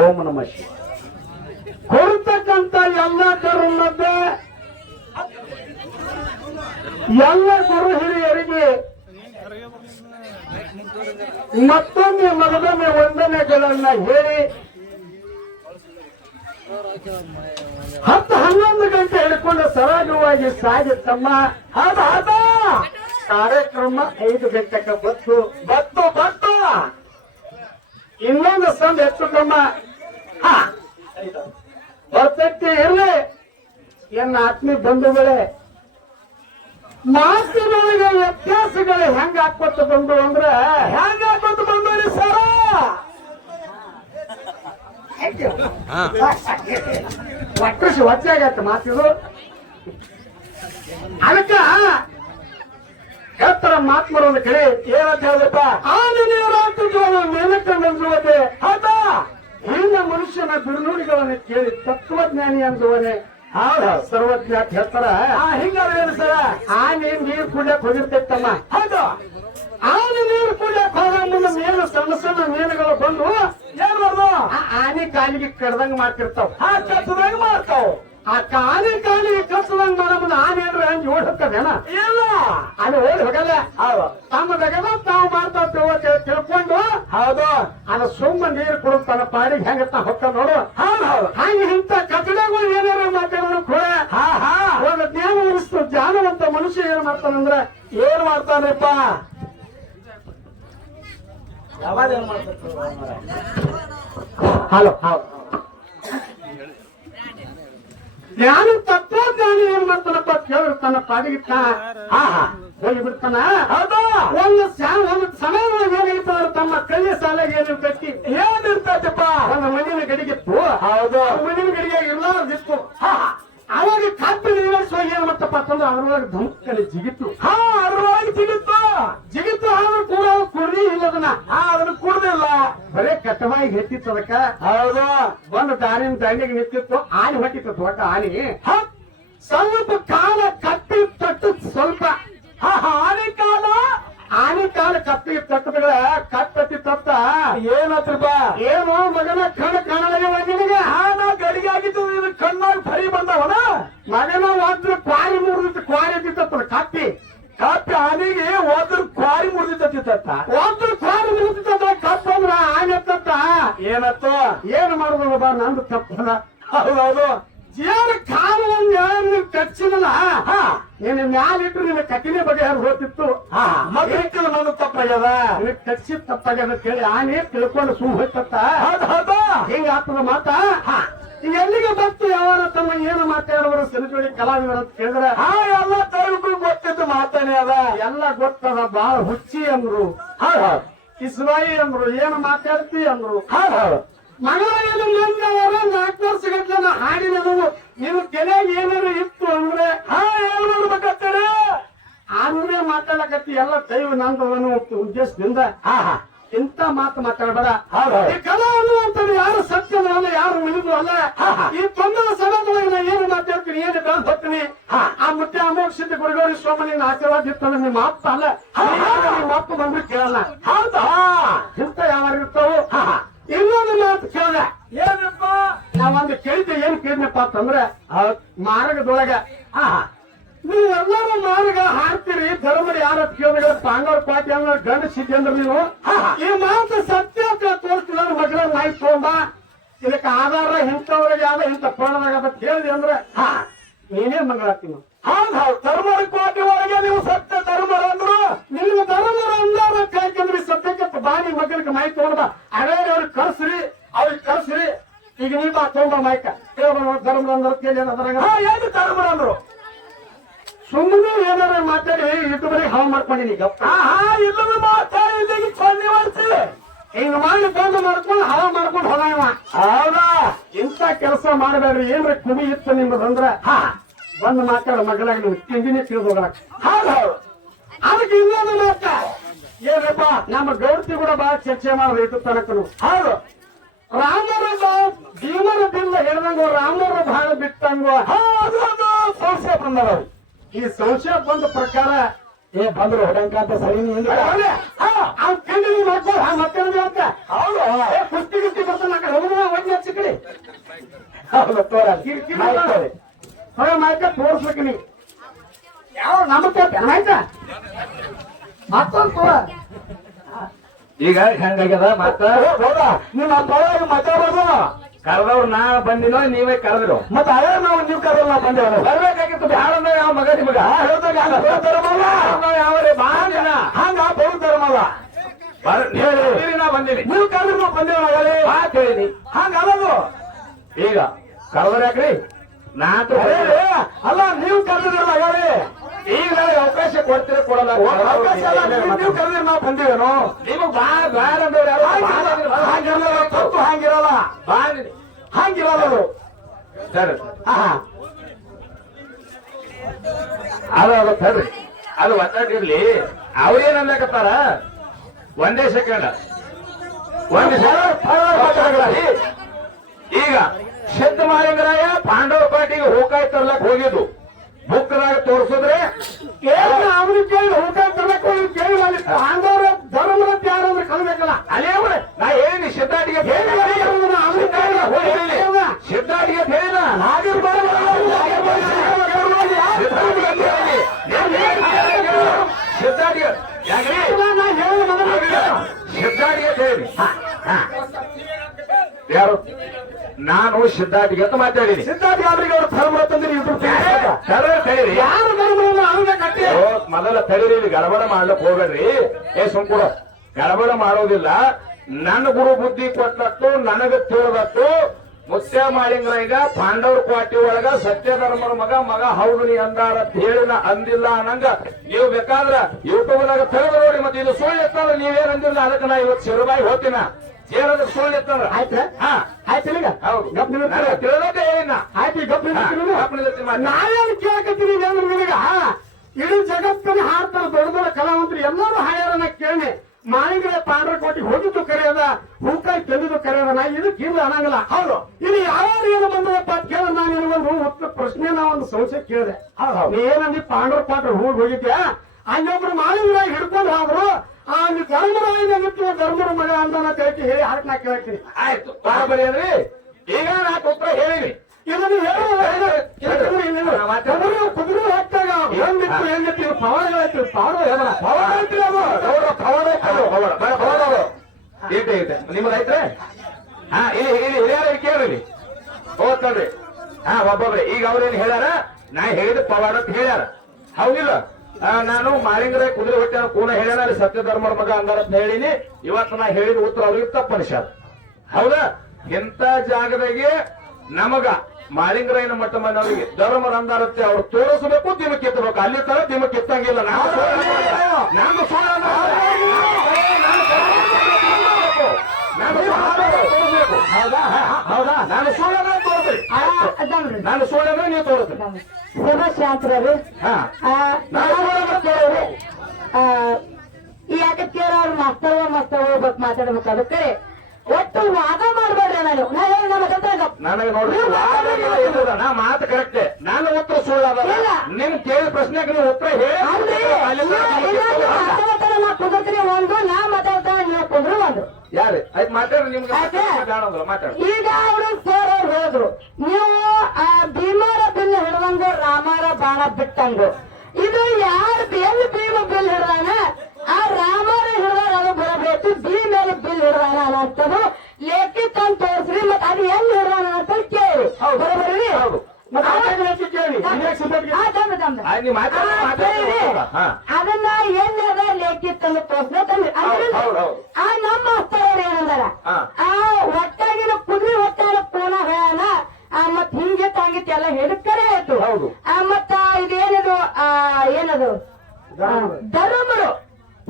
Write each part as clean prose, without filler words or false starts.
ಓಂ ನಮಃ ಶಿವಾಯ. ಕೊಡ್ತಕ್ಕಂತ ಎಲ್ಲ ಕರುಣದ್ದೆ ಎಲ್ಲ ಗುರು ಹಿರಿಯರಿಗೆ ಮತ್ತೊಮ್ಮೆ ಮಗದೊಮ್ಮೆ ವಂದನೆಗಳನ್ನ ಹೇಳಿ 10-11 ಗಂಟೆ ಹಿಡ್ಕೊಂಡು ಸರಾಗವಾಗಿ ಸಾಗಿತ್ತಮ್ಮ. ಅದಾದ ಕಾರ್ಯಕ್ರಮ 5 ಗಂಟೆಗೆ ಬತ್ತು ಇನ್ನೊಂದು ಸಂದ್ ಹೆಚ್ಚುಕಮ್ಮ ಬರ್ತೈತಿ ಇರ್ಲಿ. ಎನ್ನ ಆತ್ಮೀಯ ಬಂಧುಗಳೇ, ಮಾತಿನೊಳಗೆ ವ್ಯತ್ಯಾಸಗಳು ಹೆಂಗ ಹಾಕೋತ ಬಂದು ಅಂದ್ರೆ ಹೆಂಗ ಹಾಕೋತ ಬಂದ್ರಿ ಸರ ಒಟ್ಟು ವಚ್ಚಾಗತ್ತೆ ಮಾತಿದು. ಅದಕ್ಕ ಹೇಳ್ತಾರ ಮಾತ್ಮರ ಒಂದು ಕಡೆ ಏನಂತ ಹೇಳಿದಪ್ಪ, ಮೇಲಕ್ಕೆ ನಂಬುವುದೇ ಹೌದಾ ಹಿಂಗ ಮನುಷ್ಯನ ಬಿರುನುಡಿಗಳನ್ನು ಕೇಳಿ ತತ್ವಜ್ಞಾನಿ ಅಂದುವನೆ ಸರ್ವಜ್ಞ ಅಂತ ಹೇಳ್ತಾರ. ಹಿಂಗಾದ್ರೆ ಸರ ಆನೆ ನೀರು ಕುಡಿಯಕ್ ಹೋಗಿರ್ತೈತಮ್ಮ. ಹೌದು, ಆನೆ ನೀರು ಕುಡಿಯಕ್ ಹೋಗ ಮುಂದೆ ಮೀನು ಸಣ್ಣ ಸಣ್ಣ ಮೀನುಗಳು ಬಂದು ಏನ್ ಮಾಡ್ದು ಆನೆ ಕಾಲಿಗೆ ಕಡ್ದಂಗ ಮಾಡ್ತಿರ್ತಾವ, ಕಚ್ಚದಂಗ ಮಾಡ್ತಾವ. ಆ ಆನೆ ಕಾಲಿಗೆ ಕಚ್ಚದಂಗ ಮಾಡೋ ಮುಂದೆ ಆನೆ ಅಂದ್ರೆ ಹಂಗೆ ಓಡ್ ಹೋಗ್ತದೇನ? ಇಲ್ಲ, ಅದು ಓಡಿ ಹೋಗಲ್ಲ. ಹೌದು, ತಮ್ಮ ಬೇಕದ ತಾವು ಮಾಡ್ತಾವ ತಿಳ್ಕೊಂಡು ಹೌದು ಅದು ಸುಮ್ಮ ನೀರು ಕೊಡು ತನ್ನ ಪಾಡಿಗೆ ಹೆಂಗ ಹೊಕ್ಕ ನೋಡು. ಹೌದು, ಹಂಗೆ ಇಂತ ಕಟ್ಟಡಗಳು ಏನಾರ ಮಾತಾಡೋದು ಕೂಡ ಒಂದು ಜ್ಞಾನ ಉಳಿಸ್ತು. ಜ್ಞಾನವಂತ ಮನುಷ್ಯ ಏನ್ ಮಾಡ್ತಾನಂದ್ರೆ ಏನ್ ಮಾಡ್ತಾನಪ್ಪ, ಯಾವಾಗ ಏನ್ ಮಾಡ್ತಾರ ಹಲೋ ಹೌದು ಜ್ಞಾನ ತತ್ವಜ್ಞಾನಿ ಏನ್ ಮಾಡ್ತಾನಪ್ಪ ಕೇಳಿ ತನ್ನ ಪಾಡಿಗಿತ್ತ ಹೋಗಿ ಬಿಡ್ತಾನ. ಹೌದಾ, ಒಂದು ಸಮಯದೊಳಗೆ ಏನಿರ್ತಾರ ತಮ್ಮ ಕೈಯ ಸಾಲಾಗಿ ಏನು ಕಟ್ಟಿ ಏನಿರ್ತೈತಪ್ಪ ಒಂದು ಮಣ್ಣಿನ ಗಡಿಗಿತ್ತು. ಹೌದು, ಮಣ್ಣಿನ ಗಡಿಗೆ ಇರ್ಲಾರ್ದಿತ್ತು. ಅವಾಗ ಕಪ್ಪು ನೀರಿಸುವ ಏನ್ ಮತ್ತಪ್ಪ ಅಂತಂದ್ರೆ ಅದ್ರೊಳಗೆ ಧಮಕ್ಕಲ್ಲಿ ಜಿಗಿತ್ತು. ಅದ್ರೊಳಗೆ ಜಿಗಿತ್ತು ಆದ್ರೂ ಕೂಡ ಕುರಿ ಇಲ್ಲದನ್ನ ಅದನ್ನ ಕುಡ್ದಿಲ್ಲ, ಬರೇ ಕಟ್ಟವಾಗಿ ಹೆಚ್ಚಿತ್ತು. ಅದಕ್ಕ ಹೌದು ಒಂದು ದಾರಿನ ದಂಡಿಗೆ ನಿಂತಿತ್ತು. ಆನೆ ಹೊಟ್ಟಿತ್ತು, ದೊಡ್ಡ ಆನೆ. ಸ್ವಲ್ಪ ಕಾಲ ಕಟ್ಟಿ ತಟ್ಟು ಸ್ವಲ್ಪ ಆನೆ ಕಾಲ ಕಪ್ಪಿಗೆ ತಟ್ಟದ ಕಟ್ಟತಿ ತತ್ತ ಏನತ್ರಪ್ಪ ಏನು ಮಗನ ಕಣ್ಣು ಕಾಣಲಾಗ್ಯವ ನಿನಗೆ? ನಾ ಗಡಿಗೆ ಆಗಿದ್ದು ಇದು ಕಣ್ಣಾಗ ಫರಿ ಬಂದವನ ಮಗನ ಒದ್ರ ಕ್ವಾರಿ ಮುರಿದಿತ್ತು. ಕ್ವಾರಿ ಎದ್ದಿತ್ತ ಕಪ್ಪಿ ಆನೆಗೆ ಒದ್ರ ಕ್ವಾರಿ ಮುರಿದಿತ್ತ. ಒದ್ರ ಕ್ವಾರಿ ಮುರಿದಿತ್ತ ಕಪ್ಪ ಅಂದ್ರ ಆನೆ ತತ್ತ ಏನತ್ತು ಏನ್ ಮಾಡುದ ಬಾ ನಂದು ತಪ್ಪದ. ಹೌದೌದು, ಏನ್ ಕಾಲವನ್ನು ಕಚ್ಚಿನಲ್ಲ ನೀನು ಮ್ಯಾಲಿಟ್ರು ನಿನ್ನ ಕಟ್ಟಿನ ಬಗೆಹರು ಹೋಗ್ತಿತ್ತು. ಮಗನಿಟ್ಟು ನನ್ನ ತಪ್ಪಾಗ್ಯದ, ನಿನಗೆ ಕಚ್ಚಿದ ತಪ್ಪಾಗ್ಯದ ಕೇಳಿ ಆನೆ ತಿಳ್ಕೊಂಡು ಸುಮ್ ಹೋಯ್ತತ್ತ. ಹೌದಾ, ಹಿಂಗ ಆಗ್ತದ ಮಾತ. ಈಗ ಎಲ್ಲಿಗೆ ಬಂತು ಯಾವಾಗ ತಮ್ಮ ಏನು ಮಾತಾಡೋರು ಸಿನಿಜೋಡಿ ಕಲಾವಿದರು ಅಂತ ಕೇಳಿದ್ರೆ ಎಲ್ಲ ತರಗಳು ಗೊತ್ತಿದ್ದು ಮಾತಾನೆ ಅದ, ಎಲ್ಲ ಗೊತ್ತದ. ಬಾಳ ಹುಚ್ಚಿ ಅಂದ್ರು, ಕಿಸ್ವಾಯಿ ಅಂದ್ರು, ಏನು ಮಾತಾಡ್ತಿ ಅಂದ್ರು. ಮಗಳ ಏನು ಮಂದವರ 4 ವರ್ಷಗಟ್ಲೆ ಹಾಡಿನದು ನೀವು ಕೆಲೆಗೆ ಏನಾರು ಇತ್ತು ಅಂದ್ರೆ ಏನ್ ಮಾಡ್ಬೇಕಾಗ್ತಾರೆ ಆದ್ರೆ ಮಾತಾಡಕತ್ತಿ. ಎಲ್ಲ ದೈವ ನಂದವನು ಉದ್ದೇಶದಿಂದ ಇಂತ ಮಾತು ಮಾತಾಡಬೇಡ. ಈ ಕಲಾ ಅನ್ನುವಂಥದ್ದು ಯಾರು ಸತ್ಯನೂ ಅಲ್ಲ, ಯಾರು ಉಳಿದು ಅಲ್ಲ. ಈ ತೊಂದರೆ ಸಡದೊಳಗೆ ನಾ ಏನು ಮಾತಾಡ್ತೀನಿ, ಏನು ಬೆಳೆದು ಹೋಗ್ತೀನಿ. ಆ ಮುತ್ತೆ ಅಮೋಕ್ಷಿತ ಗುರುಗೌರಿ ಸೋಮನಿಗೆ ಆಶೀರ್ವಾದ ಇತ್ತಂದ್ರೆ ನಿಮ್ಮ ಅಪ್ಪ ಅಲ್ಲ, ನಿಮ್ಮ ಅಪ್ಪ ಬಂದ್ರೆ ಕೇಳಲ್ಲ. ಹೌದಾ, ಇಂತ ಯಾವಾಗ ಇರ್ತಾವು. ಇನ್ನೊಂದು ಮಾತು ಕೇಳಿದೆ, ಏನಪ್ಪ ನಾವೊಂದು ಕೇಳಿದ್ದೆ. ಏನ್ ಕೇಳಿದ್ನಪ್ಪ ಅಂತಂದ್ರೆ ಮಾರ್ಗದೊಳಗ ನೀವೆಲ್ಲರೂ ಮಾರ್ಗ ಹಾಡ್ತೀರಿ, ಧರ್ಮಡಿ ಯಾರ ಕೇಳಿದ್ರೆ ಪಾಂಗವ್ರ ಪಾಟಿ ಅನ್ನೋರು ಗಂಡಸಿದ್ದೆ ಅಂದ್ರೆ ನೀವು ಈ ಮಾತು ಸತ್ಯ ತೋರಿಸ್ತಿಲ್ಲ. ಮಗಳ ನಾಯಿ ತಗೊಂಡ ಇದಕ್ಕೆ ಆಧಾರ ಇಂಥವ್ರಿಗೆ ಯಾವ್ದ ಇಂಥ ಪ್ರಣದಾಗ ಕೇಳಿದೆ ಅಂದ್ರೆ ನೀನೇ ಮಂಗಳಾಗ್ತೀನಿ. ಹೌದು, ಧರ್ಮರ ಕೋಟೆ ಒಳಗೆ ನೀವು ಸತ್ಯ ಧರ್ಮರ ಅಂದ್ರು ನಿಮ್ಗೆ ಧರ್ಮರ ಅಂದಾರ ಕಾಯ್ಕೊಂಡ್ರಿ. ಸತ್ಯಕ್ಕೆ ಬಾನಿ ಮಗನಿಗೆ ಮಾಹಿತಿ ತಗೊಂಡ ಅವೇ ಅವ್ರಿಗೆ ಕರ್ಸ್ರಿ. ಈಗ ನೀ ಬಾ ತಗೊಂಡ ಮಾಯ್ಕ ಧರ್ಮರ ಅಂದ್ರ ಕೇಳಿ ಏನು ಧರ್ಮರ ಅಂದ್ರು ಸುಮ್ಮನೆ ಏನಾರ ಮಾತಾಡಿ ಇಟ್ಟು ಬರೀ ಹಾವು ಮಾಡ್ಕೊಂಡಿನಿ. ಇಲ್ಲದ ಮಾತಾಡಿ ಹಿಂಗ ಮಾಡಿ ಬಂದು ಮಾಡ್ಕೊಂಡು ಹಾವು ಮಾಡ್ಕೊಂಡು ಹೋಗವ. ಹೌದಾ, ಇಂಥ ಕೆಲಸ ಮಾಡಬೇಡ್ರಿ. ಏನ್ರ ಕುಡಿ ಇತ್ತು ನಿಮ್ಮದಂದ್ರ ಬಂದು ಮಾತಾಡ ಮಗಳಾಗಿ ನೀವು ತಿಂದಿನೇ ತಿಳಿದು ಹೋಗಲ್ಲ. ಹೌದೌದು, ಅದಕ್ಕೆ ಇನ್ನೊಂದು ಮಾತ ಏನಪ್ಪ, ನಮ್ಮ ಗೌರ್ತಿ ಕೂಡ ಬಹಳ ಚರ್ಚೆ ಮಾಡೋದು ಇಟ್ಟು ತನಕನು. ಹೌದು, ರಾಮರ ಭೀಮರ ಬಿಲ್ಲ ಹಿಡ್ದಂಗ ರಾಮರ ಬಹಳ ಬಿಟ್ಟಂಗ ಸಂಶಯ ಬಂದವ. ಈ ಸಂಶಯ ಬಂದ ಪ್ರಕಾರ ಬಂದ್ರು ಹೊಡಂಕಾಂತ ಸರಿ ಮತ್ತೆ ಕುಸ್ತಿ ಗಿಸ್ತಿ ಬರ್ತಾನ ಮಾಹಿತಿ ತೋರಿಸ್ಬೇಕು ನೀ ಯಾವ ನಮಗೆ ಆಯ್ತಾ ಮತ್ತೊಂದು ಈಗ ಹೆಂಗಾಗ್ಯದ ಮತ್ತ ನಿಮ್ಮ ಮಾತಾಡೋದು ಕರೆದವ್ರು ನಾ ಬಂದಿನೋ ನೀವೇ ಕರೆದ್ರು ಮತ್ತೆ ಅದೇ ನಾವು ನೀವು ಕರೆಯಲ್ಲ ನಾವು ಬಂದೇವ ಬರ್ಬೇಕಾಗಿತ್ತು ಯಾರನ್ನ ಯಾವ ಮಗ ನಿಮಗ ಹೇಳ್ದಾಗ ಯಾವ್ರಿ ಬಾಂಧನ ಹಂಗ ಬಹು ಧರ್ಮಲ್ಲ ಹೇಳಿ ನಾ ಬಂದೀನಿ ನೀವು ಕರೆದ್ರೆ ನಾವು ಬಂದೇವ ಮಾತ್ ಹೇಳಿನಿ ಹಂಗ ಅಲ್ಲದು ಈಗ ಕರೆದ್ರ ಯಾಕ್ರಿ ನಾತು ಅಲ್ಲ ನೀವು ಕರೆದಿರಲ್ಲ ಹೇಳಿ ಈಗ ನನಗೆ ಅವಕಾಶ ಕೊಡ್ತೀರ ಕೊಡಲ್ಲ ಅವಕಾಶ ಅಲ್ಲ ನೀವು ಕರೆದ್ರೆ ನಾವು ಬಂದೇವೇನು ನಿಮಗ್ ಬಾ ಬ್ಯಾರ ಅಂದವ್ರು ಯಾರು ಹಾಗಿರಲ್ಲ ತಪ್ಪು ಹಾಗಿರಲ್ಲ ಹಾಗಿರಲ್ಲ ಅದು ಸರ್ ಹಾ ಅದು ಸರಿ ಅದು ಒತ್ತಾಟಿರ್ಲಿ ಅವ್ರೇನ್ ಅನ್ಲಕತ್ತಾರ ಒಂದೇ ಸೆಕೆಂಡ್ ಈಗ ಸಿದ್ಧ ಮಾಲಿಂಗರಾಯ ಪಾಂಡವ ಪಾಟಿಗೆ ಹೂಕಾಯಿ ತರ್ಲಕ್ ಹೋಗಿದ್ದು ಬುಕ್ದಾಗ ತೋರ್ಸಿದ್ರೆ ಅವ್ರಿಗೆ ಕೇಳಿ ಊಟ ತರಬೇಕು ಕೇಳಿ ಪಾಂಡವರ ಧರ್ಮದ ಯಾರಂದ್ರೆ ಕಲ್ಬೇಕಲ್ಲ ಅಲ್ಲೇ ಅವ್ರೆ ನಾ ಹೇಳಿ ಸಿದ್ಧಾಟಿಗೆ ಸಿದ್ಧಾಟಿಗೆ ಹೇಳಿದ ಸಿದ್ಧಾಟಿಗೆ ಸಿದ್ಧಾಟಿಗೆ ಹೇಳಿ ಯಾರು ನಾನು ಸಿದ್ಧಾಟಿಗೆ ಅಂತ ಮಾತಾಡೀನಿ ಸಿದ್ಧಾರ್ಥಿ ಅವರಿಗೆ ಅವರು ಧರ್ಮ ತಂದಿರಿ ಯೂಟ್ಯೂಬ್ ತಡೀರಿ ಯಾರು ಧರ್ಮವನ್ನು ಅವರಿಗೆ ಕಟ್ಟಿ ಮೊದಲ ತಡೀರಿ ಇಲ್ಲಿ ಗಡಬಡ ಮಾಡ್ಲಕ್ ಹೋಗ್ಬೇಡ್ರಿ ಸುಮ್ಕೂಡ ಗಡಬಡ ಮಾಡೋದಿಲ್ಲ ನನ್ನ ಗುರು ಬುದ್ಧಿ ಕೊಟ್ಟಟ್ಟು ನನಗ ತಿಳಿದಟ್ಟು ಮುತ್ಯ ಮಾಳಿಂಗರಾಗ ಪಾಂಡವ್ರ ಕ್ವಾಟಿ ಒಳಗ ಸತ್ಯಧರ್ಮರ ಮಗ ಹೌದು ನೀ ಅಂದಾರ ಹೇಳಿನ ಅಂದಿಲ್ಲ ಅನ್ನಂಗ ನೀವು ಬೇಕಾದ್ರ ಯೂಟ್ಯೂಬ್ನಾಗ ತೆಗೆದು ನೋಡಿ ಮತ್ತೆ ಇದು ಸುಳ್ಳು ಎತ್ತಂದ್ರೆ ನೀವೇನ್ ಅಂದಿಲ್ಲ ಅದಕ್ಕೆ ನಾ ಇವತ್ತು ಶಿರಬಾಯಿ ಹೋಗ್ತೀನ ಏನಾದ್ರು ಸುಳ್ಳು ಎತ್ತಂದ್ರ ಆಯ್ತಾ ಹಾ ಆಯ್ತು ಈಗ ಹೌದು ಗಪ್ಪ ತಿಳಿದಕ್ಕೆ ಹೇಳಿನ ಆಯ್ತು ಗಪ್ಪ ನಾವೇನು ಕೇಳಕತ್ತೀನಿ ಅಂದ್ರೆ ನಿನಗ ಇಡೀ ಜಗತ್ತಲ್ಲಿ ಹಾಡ್ತಾರೆ ದೊಡ್ಡ ದೊಡ್ಡ ಕಲಾವಂತರು ಎಲ್ಲರೂ ಹಾಡ್ಯಾರನ್ನ ಕೇಳಿ ಮಾಳಿಂಗರ ಪಾಂಡ್ರ ಕೋಟಿಗೆ ಹೋಗಿದ್ದು ಕರೆಯದ ಹೂಕಾಯಿ ತಂದಿದ್ದು ಕರೆಯದ ನಾ ಇದಕ್ಕೆ ಇಲ್ಲ ಅನ್ನಂಗಿಲ್ಲ ಹೌದು ಇದು ಯಾವ ಏನು ಬಂದದಪ್ಪ ಕೇಳ ನಾನು ನಿನಗೊಂದು ಉತ್ತರ ಪ್ರಶ್ನೆ ನಾ ಒಂದು ಸಂಶಯ ಕೇಳಿದೆ ಏನಂದಿ ಪಾಂಡ್ರ ಪಾತ್ರ ಹೋಗಿ ಹೋಗಿದ್ದೆ ಅಲ್ಲೊಬ್ರು ಮಾಳಿಂಗರಾಗಿ ಹಿಡ್ಕೊಂಡು ಹೋದ್ರು ಅಲ್ಲಿ ಧರ್ಮರಾಯ ಧರ್ಮರ ಮಗ ಅಂತ ತಿಳ್ಕಿ ಹೇಳಿ ಹಾಕಿ ನಾ ಕೇಳ್ತೀನಿ ಆಯ್ತು ಬರೀ ಅಂದ್ರಿ ಈಗ ನಾ ಉತ್ತರ ಹೇಳಿನಿ ಇದನ್ನು ಕುದುರೆ ಹಾಕ್ತಾಗ ಹೆಂಗಿತ್ತು ಹೆಂಗಿತ್ತು ಪವಾಡಗಳಾಯ್ತು ನಿಮ್ದು ಐತ್ರೆ ಹಾ ಇಲ್ಲಿ ಹಿರಿಯರ ಕೇಳ್ರಿ ಹೋಗ್ತಲ್ರಿ ಹಾ ಒಬ್ಬೊಬ್ರಿ ಈಗ ಅವ್ರೇನ್ ಹೇಳ್ಯಾರ ನಾ ಹೇಳಿದ ಪವಾಡ ಅಂತ ಹೇಳ್ಯಾರ ಹೌದಿಲ್ಲ ನಾನು ಮಾಳಿಂಗರ ಕುದುರೆ ಹೊಟ್ಟೆ ಕೂನ ಹೇಳ್ಯಾರ ಅಲ್ಲಿ ಸತ್ಯಧರ್ಮರ ಮಗ ಅಂದಾರ ಅಂತ ಹೇಳಿನಿ ಇವತ್ತು ನಾ ಹೇಳಿದ ಉತ್ತರ ಅವ್ರಿಗೆ ತಪ್ಪನಿಸ್ಯಾರ ಹೌದಾ ಇಂಥ ಜಾಗದಾಗೆ ನಮಗ ಮಾಳಿಂಗರಾಯನ ಮಟ್ಟ ಮನೆಯವರಿಗೆ ಧರ್ಮರ ಅಂದಾರತ್ತೆ ಅವ್ರು ತೋರಿಸಬೇಕು ದಿಮಕ್ ಎತ್ತಬೇಕು ಅಲ್ಲಿ ತರ ದಿಮಕ್ ಎತ್ತಂಗಿಲ್ಲ ನಾನು ಹೌದಾ ನಾನು ಸುಳ್ಳನ ತೋರಿಸ್ರಿ ನಾನು ಸುಳ್ಳನ ನೀವು ತೋರಿಸ್ರಿ ಶಿವಶಾಸ್ತ್ರರು ಯಾಕೆ ಕೇಳ ಅವ್ರು ಮಸ್ತವ ಹೋಗ್ಬೇಕು ಮಾತಾಡ್ಬೇಕು ಅದಕ್ಕೆ ಒಟ್ಟು ವಾದ ಮಾಡ್ಬೇಡ್ರಿ ನನಗೆ ನೋಡ್ರಿ ನಾ ಮಾತು ಕರೆಕ್ಟ್ ನಾನು ಉತ್ತರ ಸುಳ್ಳದ ನಿಮ್ ಕೇಳಿದ ಪ್ರಶ್ನೆಗೆ ನೀವು ಉತ್ತರ ನಾ ಕುದುರ್ತೀನಿ ಒಂದು ನಾ ಮಾತಾಡ್ತಾ ನೀವು ಕುಂದ್ರು ಒಂದು ಯಾರು ಆಯ್ತು ಮಾತಾಡ್ರಿ ನಿಮ್ಗೆ ಮಾತಾಡ ಈಗ ಅವರು ಸರ್ ಅವ್ರು ಹೇಳಿದ್ರು ನೀವು ಭೀಮಾರ ಬಿಲ್ ಹಿಡ್ದಂಗು ರಾಮಾರ ಬಾಣ ಬಿಟ್ಟಂಗು ಇದು ಯಾರು ಎಲ್ಲಿ ಭೀಮ ಬಿಲ್ ಹಿಡ್ದಾನ ಆ ರಾಮಾರ ಹಿಡ್ದಾಗ ಅದು ಬರಬೇಕು ಭೀಮೇಲೆ ಬಿಲ್ ಹಿಡ್ದಾನ ಅನ್ನೋದು ಲೇಖಿ ತಂದು ತೋರಿಸ್ರಿ ಮತ್ತೆ ಅದು ಎಲ್ಲಿ ಹಿಡ್ದಾನ ಅಂತ ಕೇಳಿ ಬರೋಬರ್ರಿ ಅದನ್ನ ಎಲ್ಲದ ಲೇಖಿ ತಂದು ತೋರಿಸ್ಬೇಕಂದ್ರೆ ನಮ್ಮ ಅಸ್ತವ್ರು ಏನಂದಾರ ಆ ಒಟ್ಟಾಗಿನ ಕುದುರೆ ಒಟ್ಟಾಗ ಪೂನ ಹೇಳನ ಮತ್ ಹಿಂಗೆ ತಂಗಿತ್ ಎಲ್ಲ ಹಿಡ್ಕರೆ ಆಯ್ತು ಮತ್ತ ಇದೇನಿದು ಏನದು ಧರ್ಮರು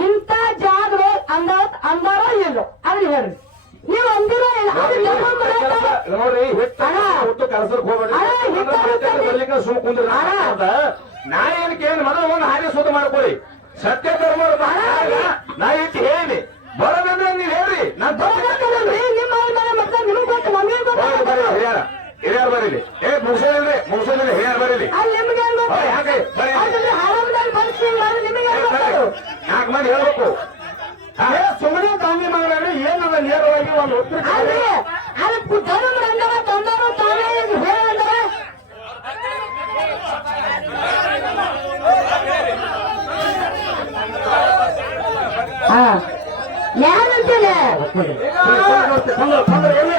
ಇಂಥ ಜಾಗ ಅಂದಾರೋ ಇಲ್ಲೋ ಅದನ್ನ ಹೇಳ್ರಿ ನೀವು ಅಂದಿರೋ ಇಲ್ಲ ನೋಡ್ರಿ ಹಿಟ್ಟು ಕಲಸಕ್ ಹೋಗ್ಬೇಡಿ ಸುಮ್ ಕುಂದ್ರಿ ನಾ ಏನಕ್ಕೆ ಏನು ಮೊದಲು ಒಂದು ಹಾಗೆ ಸುದ್ದಿ ಮಾಡ್ಕೊಳ್ಳಿ ಸತ್ಯ ಧರ್ಮ ನಾ ಇಟ್ಟು ಹೇಳಿ ಬರೋದಂದ್ರೆ ನೀವ್ ಹೇಳ್ರಿ ನಾನು ಹಿರಿಯರು ಬರೀಲಿ ಮುಗಿಸೋದಿಲ್ಲ ಹಿರಿಯರು ಬರೀಲಿ ನಾಲ್ಕು ಮಂದಿ ಹೇಳ್ಬೇಕು ಸುಮ್ಮನೆ ದಾಂಡಿ ಮಗಳಾದ್ರೆ ಏನದ ನೇರವಾಗಿ ಒಂದು ಉತ್ತರ ಹಾ ಯಾರಂತೇನೆ ಈಗ